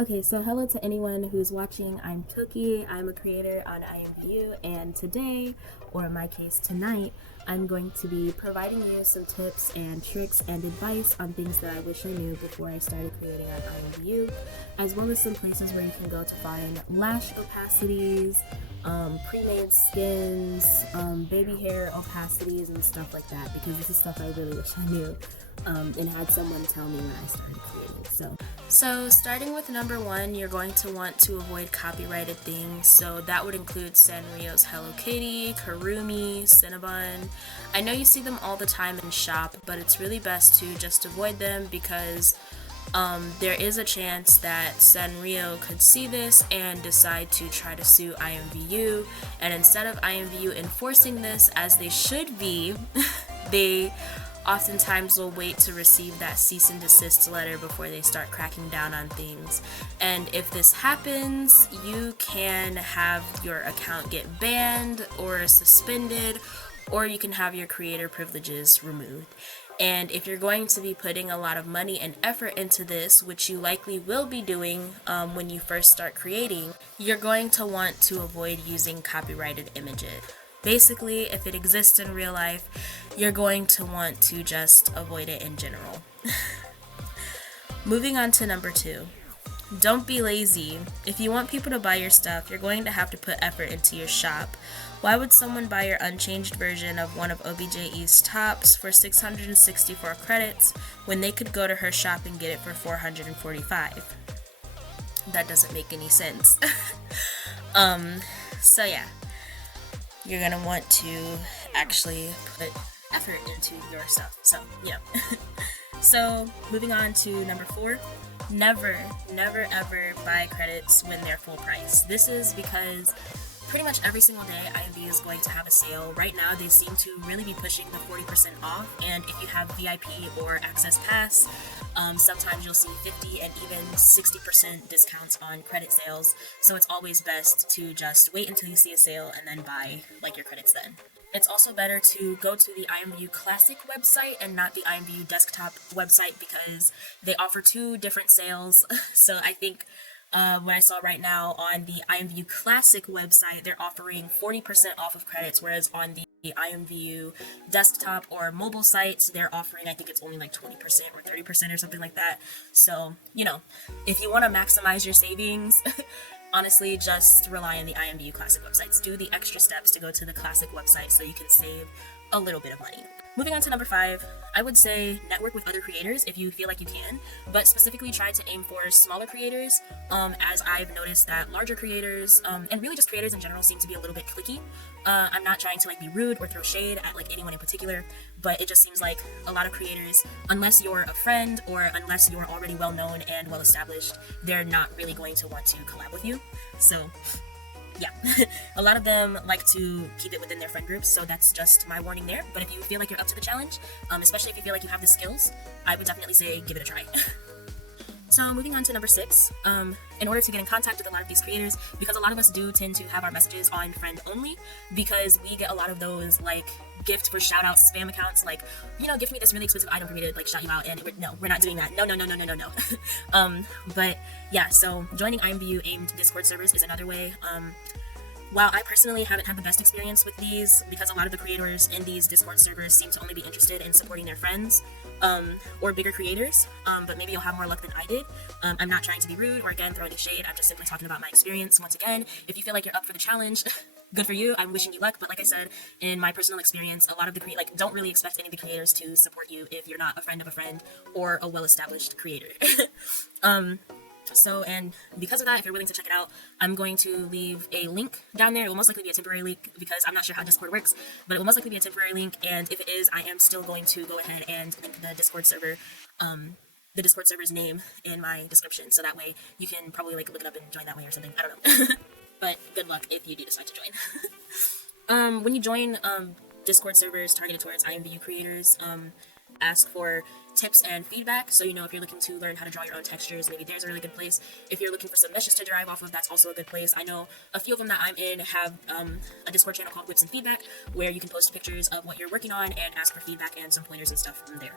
Okay, so hello to anyone who's watching. I'm Cookie. I'm a creator on IMVU, and today, or in my case tonight, I'm going to be providing you some tips and tricks and advice on things that I wish I knew before I started creating on IMVU, as well as some places where you can go to find lash opacities, pre-made skins, baby hair opacities, and stuff like that, because this is stuff I really wish I knew and had someone tell me when I started creating. So starting with number one, you're going to want to avoid copyrighted things. So that would include Sanrio's Hello Kitty, Karumi, Cinnabon. I know you see them all the time in shop, but it's really best to just avoid them because there is a chance that Sanrio could see this and decide to try to sue IMVU, and instead of IMVU enforcing this as they should be, they oftentimes will wait to receive that cease and desist letter before they start cracking down on things. And if this happens, you can have your account get banned or suspended, or you can have your creator privileges removed. And if you're going to be putting a lot of money and effort into this, which you likely will be doing when you first start creating, you're going to want to avoid using copyrighted images. Basically, if it exists in real life, you're going to want to just avoid it in general. Moving on to number two. Don't be lazy. If you want people to buy your stuff, you're going to have to put effort into your shop. Why would someone buy your unchanged version of one of OBJ's tops for 664 credits when they could go to her shop and get it for 445? That doesn't make any sense. So yeah. You're gonna want to actually put effort into your stuff. So, yeah. So, moving on to number four. Never ever buy credits when they're full price. This is because pretty much every single day IMVU is going to have a sale. Right now they seem to really be pushing the 40% off, and if you have VIP or Access Pass, sometimes you'll see 50 and even 60% discounts on credit sales, so it's always best to just wait until you see a sale and then buy like your credits then. It's also better to go to the IMVU Classic website and not the IMVU Desktop website because they offer two different sales. So I think what I saw right now on the IMVU Classic website, they're offering 40% off of credits, whereas on the IMVU Desktop or mobile sites, they're offering, I think it's only like 20% or 30% or something like that. So, you know, if you want to maximize your savings, honestly, just rely on the IMVU Classic websites. Do the extra steps to go to the Classic website so you can save a little bit of money. Moving on to number five, I would say network with other creators if you feel like you can, but specifically try to aim for smaller creators, as I've noticed that larger creators, and really just creators in general, seem to be a little bit cliquey. I'm not trying to like be rude or throw shade at like anyone in particular, but it just seems like a lot of creators, unless you're a friend or unless you're already well known and well established, they're not really going to want to collab with you. So yeah, a lot of them like to keep it within their friend groups, so that's just my warning there. But if you feel like you're up to the challenge, especially if you feel like you have the skills, I would definitely say give it a try. So moving on to number six, in order to get in contact with a lot of these creators, because a lot of us do tend to have our messages on friend only, because we get a lot of those like gift for shout out spam accounts, like, you know, gift me this really expensive item for me to like shout you out, and we're not doing that. No. But yeah, so joining IMVU aimed Discord servers is another way. While I personally haven't had the best experience with these, because a lot of the creators in these Discord servers seem to only be interested in supporting their friends, or bigger creators, but maybe you'll have more luck than I did. I'm not trying to be rude or again throw any shade, I'm just simply talking about my experience. Once again, if you feel like you're up for the challenge, good for you, I'm wishing you luck, but like I said, in my personal experience, a lot of the don't really expect any of the creators to support you if you're not a friend of a friend or a well-established creator. So, and because of that, if you're willing to check it out, I'm going to leave a link down there. It will most likely be a temporary link because I'm not sure how Discord works, but it will most likely be a temporary link, and if it is, I am still going to go ahead and link the Discord server, the Discord server's name in my description, so that way you can probably like look it up and join that way or something, I don't know. But good luck if you do decide to join. When you join Discord servers targeted towards IMVU creators, ask for tips and feedback, so you know if you're looking to learn how to draw your own textures, maybe there's a really good place. If you're looking for some meshes to derive off of, that's also a good place. I know a few of them that I'm in have a Discord channel called Whips and Feedback, where you can post pictures of what you're working on and ask for feedback and some pointers and stuff from there.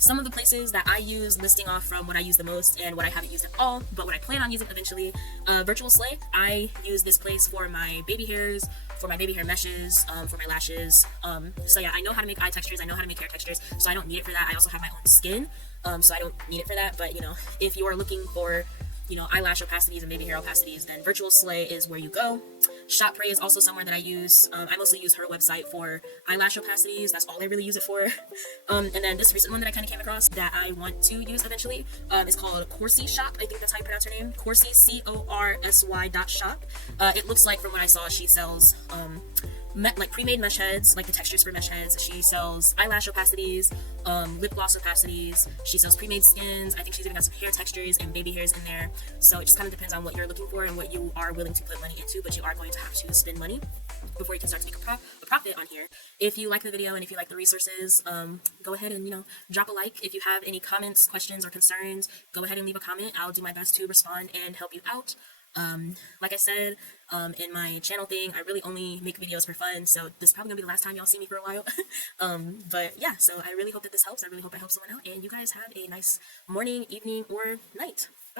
some of the places that I use, listing off from what I use the most and what I haven't used at all, but what I plan on using eventually. Virtual Slay, I use this place for my baby hairs, for my baby hair meshes, for my lashes. So yeah, I know how to make eye textures, I know how to make hair textures, so I don't need it for that. I also have my own skin, so I don't need it for that. But you know, if you are looking for, you know, eyelash opacities and baby hair opacities, then Virtual Slay is where you go. ℸ𝕬𝕗 is also somewhere that I use. I mostly use her website for eyelash opacities. That's all I really use it for. And then this recent one that I kind of came across that I want to use eventually is called Corsy Shop. I think that's how you pronounce her name. Corsy, CORSY.shop. It looks like, from what I saw, she sells like pre-made mesh heads, like the textures for mesh heads. She sells eyelash opacities, lip gloss opacities. She sells pre-made skins. I think she's even got some hair textures and baby hairs in there. So it just kind of depends on what you're looking for and what you are willing to put money into, but you are going to have to spend money before you can start to make a profit on here. If you like the video and if you like the resources, go ahead and, you know, drop a like. If you have any comments, questions, or concerns, go ahead and leave a comment. I'll do my best to respond and help you out. Like I said, in my channel thing, I really only make videos for fun, so this is probably gonna be the last time y'all see me for a while. But yeah, so I really hope that this helps. I really hope it helps someone out, and you guys have a nice morning, evening, or night. Bye.